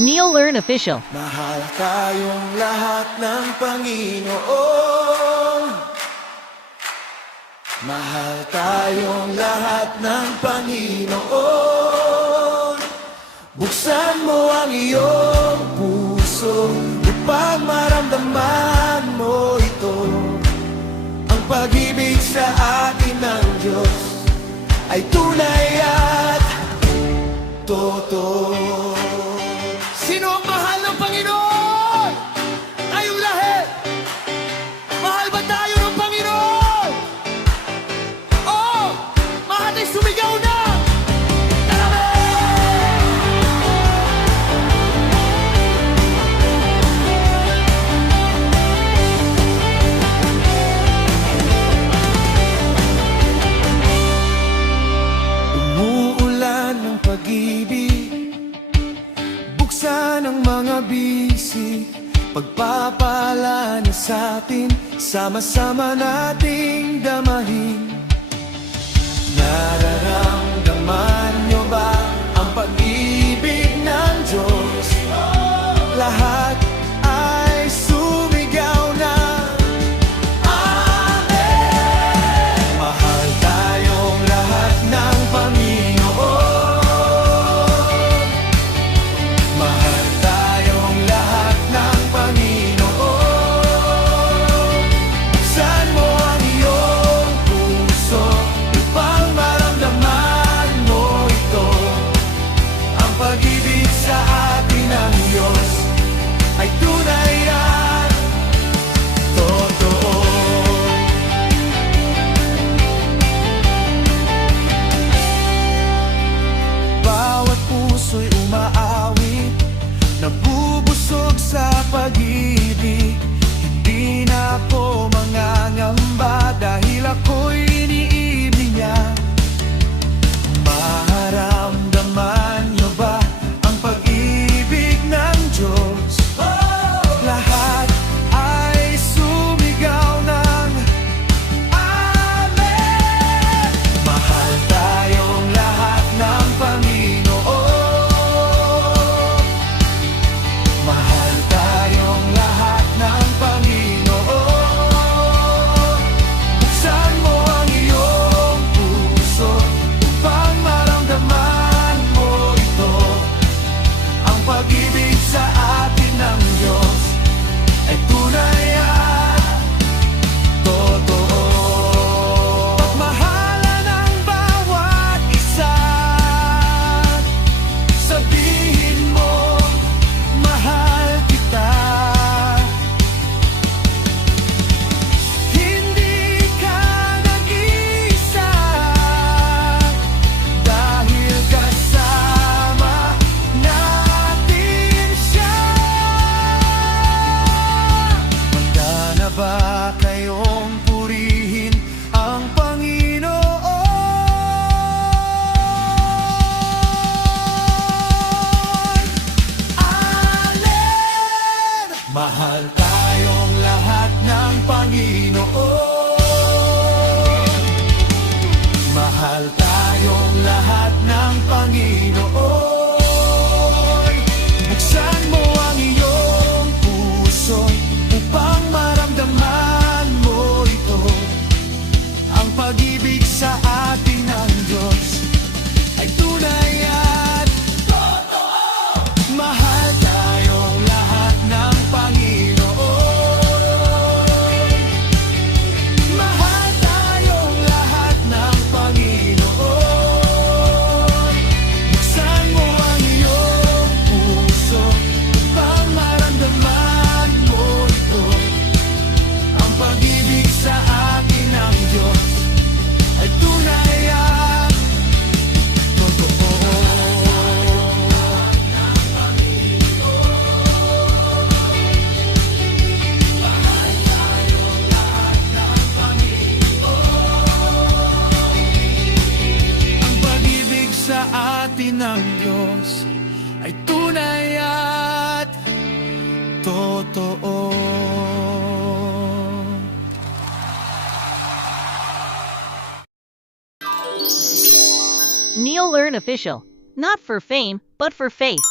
NeoLearn Official. Mahal tayong lahat ng Panginoon. Mahal tayong lahat ng Panginoon. Buksan mo ang iyong puso upang maramdaman mo ito. Ang pag-ibig sa atin ng Diyos ay tunay at totoo. Sino ang mahal ng Panginoon? Tayong lahat! Mahal ba tayo ng Panginoon? Oo! Mahal ay sumigaw na! Umuulan ng pag-ibig, buksan ang mga bisig, pagpapala na sa atin, sama-sama nating damahin. Nararamdaman nyo ba ang pag-ibig ng Diyos? Lahat ay sumigaw na Amen! Mahal tayong lahat ng Panginoon. Mahal tayong lahat ng Panginoon. Buksan mo ang iyong puso upang maramdaman mo ito. Ang pag-ibig sa atin ng Diyos ay tunay at totoo. Bawat puso'y umaawit, nabubusog sa pag-ibig. Hindi na ako mangangamba dahil ako'y iniibig niya. Maramdaman niyo ba ang pag-ibig ng Diyos? Lahat ay sumigaw ng Amen! Mahal tayong lahat ng Panginoon. Mahal tayong lahat ng Panginoon. Buksan mo ang iyong puso upang maramdaman mo ito. Ang pag-ibig sa atin ng Diyos ay tunay at totoo. Pagmahalan ang bawat isa. Sabihin mo, mahal kita. Hindi ka nag-iisa dahil kasama natin siya. Handa na ba kayong purihin ang Panginoon? Allen! Mahal tayong lahat ng Panginoon. Mahal tayong lahat ng Panginoon. Buksan mo ang iyong puso upang maramdaman mo ito. Ang pag-ibig sa atin ng Diyos ay tunay at totoo. Mahal tayong lahat ng Panginoon. Mahal tayong lahat ng Panginoon. Buksan mo ang iyong puso upang maramdaman mo ito. Ang pag-ibig sa atin ng Diyos ay tunay at totoo. Ang pag-ibig sa atin ng Diyos ay tunay at totoo. NeoLearn Official. Not for fame, but for faith.